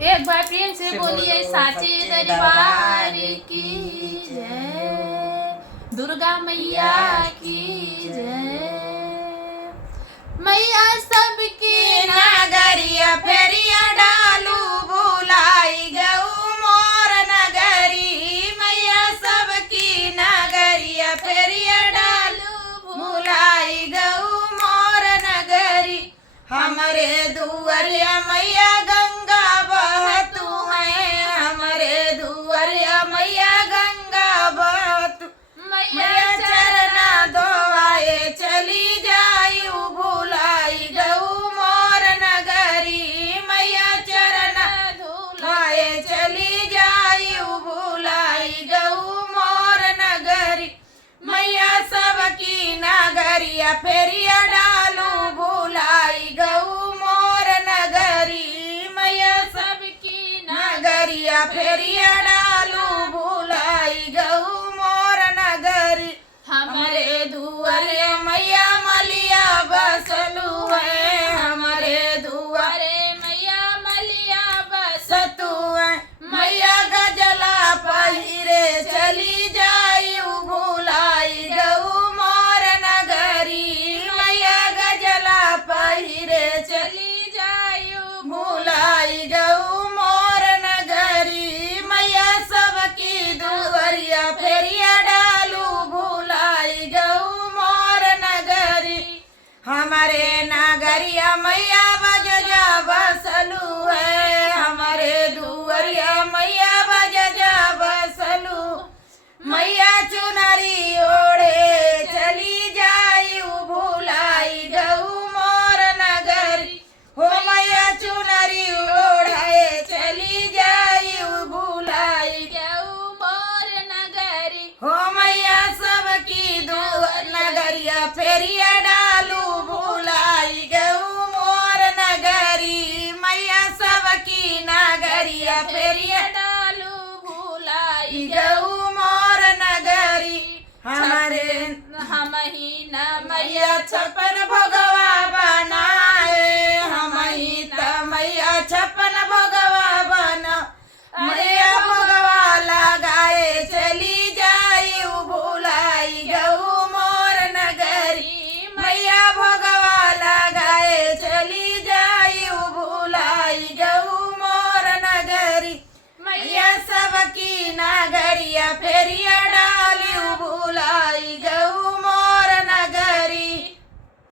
एक बार प्रेम से बोलिए साचे दरबार की जय, दुर्गा मैया की जय। मैया सबकी नगरिया फेरिया डालू बुलाई गऊ मोर नगरी, मैया सबकी नगरिया फेरिया डालू बुलाई गऊ मोर नगरी। हमरे दुआरिया मैया गंगा बहतू है, हमरे दुआरिया मैया गंगा बहतू। मैया चरना धोआए चली जायू भुलाई गऊ मोर नगरी, मैया चरना धोलाए चली जायू भुलाई गऊ मोर नगरी। मैया सबकी नगरिया फेरिया डालू भुलाई गऊ मोर नगरी, मैया सबकी नगरिया फेरिया डालू भुलाई गऊ मोर नगरी। हमरे दुआरे मैया मलिया बसलू है, हमरे दुआरे मैया मलिया बसतू है। मैया गजला पहिरे चली जायू भुलाई गऊ मोर नगरी, मैया गजला पहिरे चली जायू भुलाई गऊ मोर नगरी। मैया सबकी दुआरिया फेरिया डालू भुलाई गऊ मोर नगरी। हमारे नगरिया मैया बजजा बसलू है, हमारे दुआरिया मैया बजजा बसलू। मैया चुनरी ओढ़े चली जायू भुलाई गऊ मोर नगरी, हो मैया चुनरी ओढ़े चली जायू भुलाई गऊ मोर नगरी। हो मैया सबकी नगरिया फेरिया डालू भुलाई गऊ मोर नगरी, मैया सबकी नगरिया फेरिया डालू भुलाई गऊ मोर नगरी। हमारे हम ही न मैया छप्पन भोगवा बनाए, हम ही त मैया छप्पन भोगवा बना। मैया भोगवा लगाए चली जायू भुलाई गऊ मोर नगरी, मैया भोगवा लगाए चली जायू भुलाई गऊ मोर नगरी। मैया सबकी नगरिया फेरिया